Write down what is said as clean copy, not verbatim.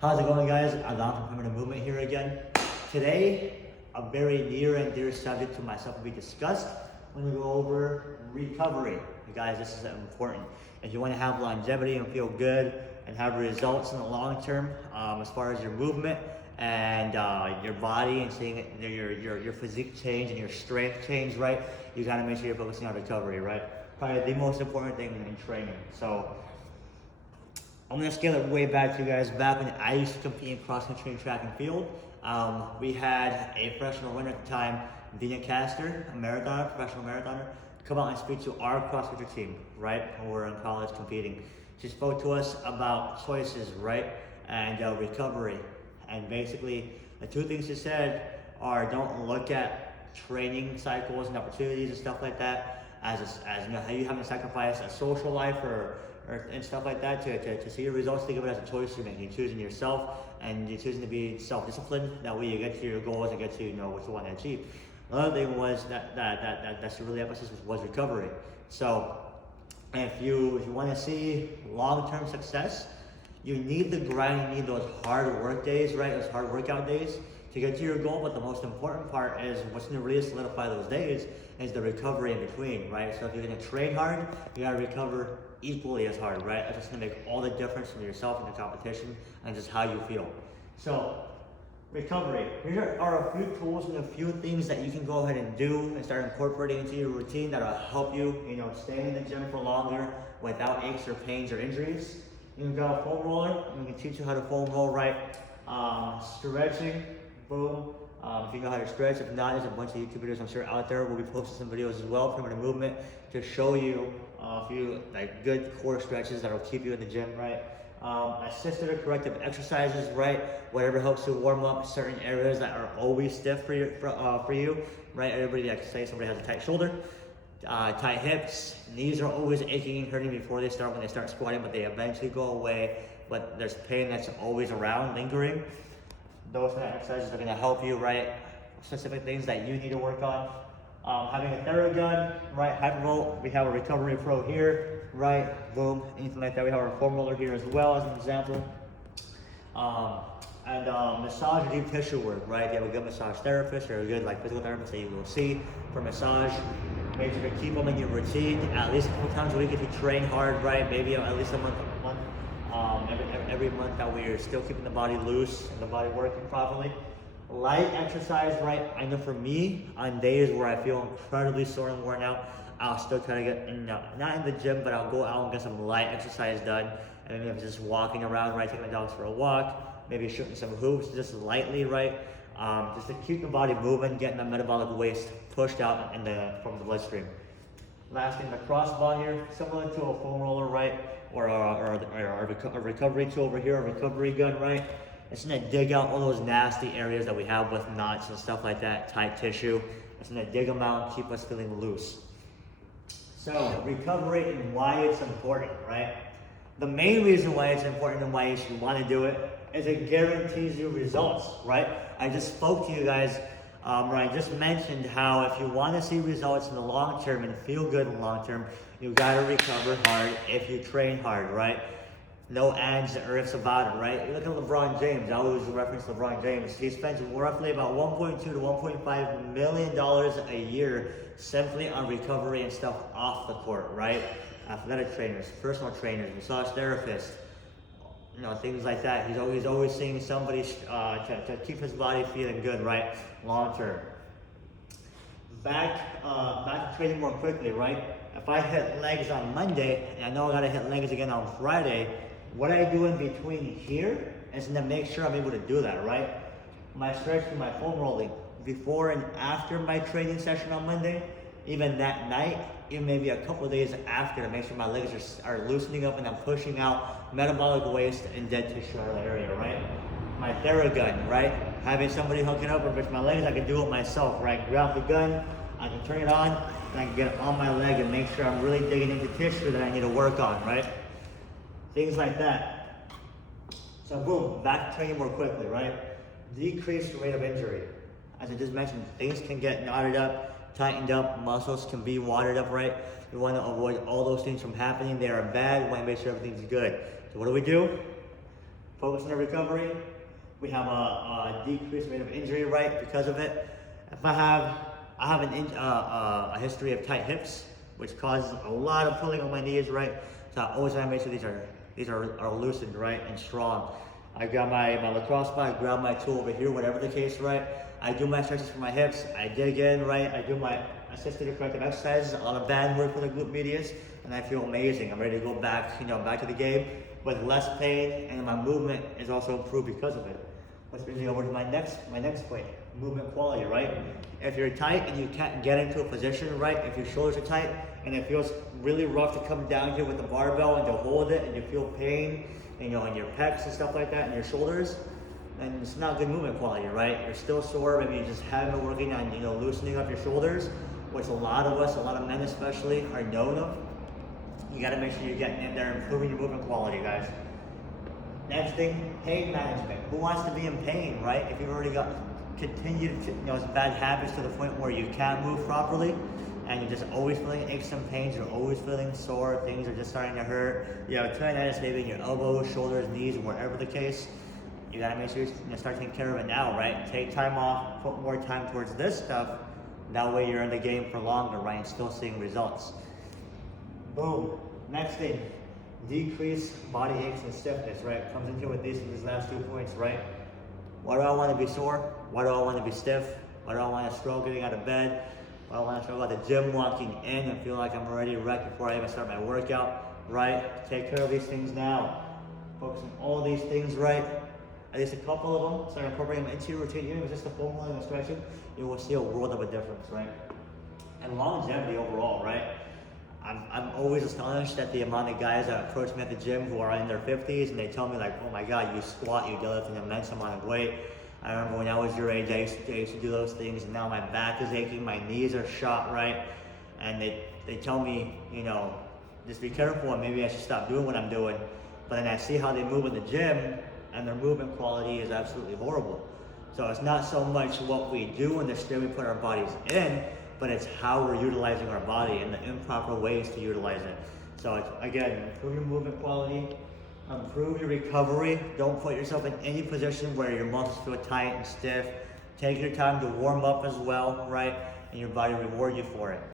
How's it going, guys? Adam from Primitive Movement here again. Today, a very near and dear subject to myself will be discussed when we go over recovery. Guys, this is important. If you want to have longevity and feel good and have results in the long term, as far as your movement and your body and seeing your physique change and your strength change, right? You gotta make sure you're focusing on recovery, right? Probably the most important thing in training. So I'm gonna scale it way back to you guys. Back when I used to compete in cross country and track and field, we had a professional runner at the time, Dina Castor, a marathoner, professional marathoner, come out and speak to our cross country team, right? When we were in college competing. She spoke to us about choices, right? And recovery. And basically, the two things she said are don't look at training cycles and opportunities and stuff like that as you know, how you having to sacrifice a social life and stuff like that to see your results. Think of it as a choice you're making. You're choosing yourself and you're choosing to be self-disciplined. That way you get to your goals and get to what you want to achieve. Another thing was that's really emphasis was recovery. So if you want to see long-term success, you need the grind, you need those hard work days, right? Those hard workout days to get to your goal. But the most important part is what's going to really solidify those days is the recovery in between, right? So if you're going to train hard, you got to recover equally as hard, right? That's just going to make all the difference in yourself and the competition and just how you feel. So recovery. Here are a few tools and a few things that you can go ahead and do and start incorporating into your routine that'll help you, stay in the gym for longer without aches or pains or injuries. You've got a foam roller, and we can teach you how to foam roll right. Stretching, boom. If you know how to stretch, if not, there's a bunch of YouTube videos I'm sure out there. We'll be posting some videos as well, Primitive Movement, to show you a few good core stretches that'll keep you in the gym, right? Assisted or corrective exercises, right? Whatever helps you warm up certain areas that are always stiff for you, right? Everybody, like say somebody has a tight shoulder, tight hips, knees are always aching and hurting before they start when they start squatting, but they eventually go away. But there's pain that's always around, lingering. Those kind of exercises are going to help you, right? Specific things that you need to work on. Having a Theragun, right? Hypervolt. We have a Recovery Pro here, right? Boom. Anything like that. We have our foam roller here as well, as an example. Massage or deep tissue work, right? If you have a good massage therapist or a good physical therapist that you will see for massage, make sure to keep them in your routine at least a couple times a week if you train hard, right? Maybe at least a month. Every month that we're still keeping the body loose and the body working properly. Light exercise, right? I know for me, on days where I feel incredibly sore and worn out, I'll still try to get not in the gym, but I'll go out and get some light exercise done. And maybe I'm just walking around, right? Taking my dogs for a walk, maybe shooting some hoops just lightly, right? Just to keep the body moving, getting the metabolic waste pushed out from the bloodstream. Last thing, the crossbar here, similar to a foam roller, right? Or a recovery tool over here, a recovery gun, right? It's gonna dig out all those nasty areas that we have with knots and stuff like that, tight tissue. It's gonna dig them out and keep us feeling loose. So, recovery and why it's important, right? The main reason why it's important and why you should wanna do it is it guarantees you results, right? I just spoke to you guys, where I just mentioned how if you wanna see results in the long term and feel good in the long term, you gotta recover hard if you train hard, right? No ands or ifs about it, right? You look at LeBron James. I always reference LeBron James. He spends roughly about $1.2 to $1.5 million a year simply on recovery and stuff off the court, right? Athletic trainers, personal trainers, massage therapists, things like that. He's always seeing somebody to keep his body feeling good, right? Long term. Back to training more quickly, right? If I hit legs on Monday, and I know I gotta hit legs again on Friday, what I do in between here is to make sure I'm able to do that, right? My stretching, my foam rolling, before and after my training session on Monday, even that night, even maybe a couple of days after, to make sure my legs are loosening up and I'm pushing out metabolic waste and dead tissue out of the area, right? My Theragun, right? Having somebody hook it up, or if it's my legs, I can do it myself, right? Grab the gun, I can turn it on, and I can get it on my leg and make sure I'm really digging into tissue that I need to work on, right? Things like that. So boom, back to training more quickly, right? Decrease the rate of injury. As I just mentioned, things can get knotted up, tightened up, muscles can be watered up, right? We want to avoid all those things from happening. They are bad, we want to make sure everything's good. So what do? Focus on the recovery. We have a decreased rate of injury, right, because of it. If I have a history of tight hips, which causes a lot of pulling on my knees, right? So I always want to make sure these are loosened, right, and strong. I grab my lacrosse ball, I grab my tool over here, whatever the case, right? I do my stretches for my hips, I dig in, right? I do my assisted corrective exercises, a lot of band work for the glute medius, and I feel amazing. I'm ready to go back, back to the game with less pain, and my movement is also improved because of it. Which brings me over to my next point, movement quality, right? If you're tight and you can't get into a position, right? If your shoulders are tight and it feels really rough to come down here with the barbell and to hold it and you feel pain, in your pecs and stuff like that and your shoulders, then it's not good movement quality, right? You're still sore, maybe you just haven't been working on, loosening up your shoulders, which a lot of us, a lot of men especially, are known of. You gotta make sure you're getting in there, improving your movement quality, guys. Next thing, pain management. Who wants to be in pain, right? If you've already got continued, bad habits to the point where you can't move properly, and you're just always feeling aches and pains, you're always feeling sore, things are just starting to hurt. You have tendonitis maybe in your elbows, shoulders, knees, wherever the case. You gotta make sure you start taking care of it now, right? Take time off, put more time towards this stuff. That way you're in the game for longer, right? And still seeing results. Boom. Next thing, decrease body aches and stiffness, right? Comes into with these last 2 points, right? Why do I want to be sore? Why do I want to be stiff? Why do I want to struggle getting out of bed? Why do I want to struggle at the gym walking in and feel like I'm already wrecked before I even start my workout, right? Take care of these things now. Focus on all these things, right? At least a couple of them, start incorporating them into your routine, even if it's just the foam rolling and stretching, you will see a world of a difference, right? And longevity overall, right? I'm always astonished at the amount of guys that approach me at the gym who are in their 50s and they tell me like, oh my God, you squat, you deadlift an immense amount of weight. I remember when I was your age, I used to do those things, and now my back is aching, my knees are shot, right? And they tell me, just be careful and maybe I should stop doing what I'm doing. But then I see how they move in the gym and their movement quality is absolutely horrible. So it's not so much what we do and the strain we put our bodies in, but it's how we're utilizing our body and the improper ways to utilize it. So it's, again, improve your movement quality, improve your recovery. Don't put yourself in any position where your muscles feel tight and stiff. Take your time to warm up as well, right? And your body reward you for it.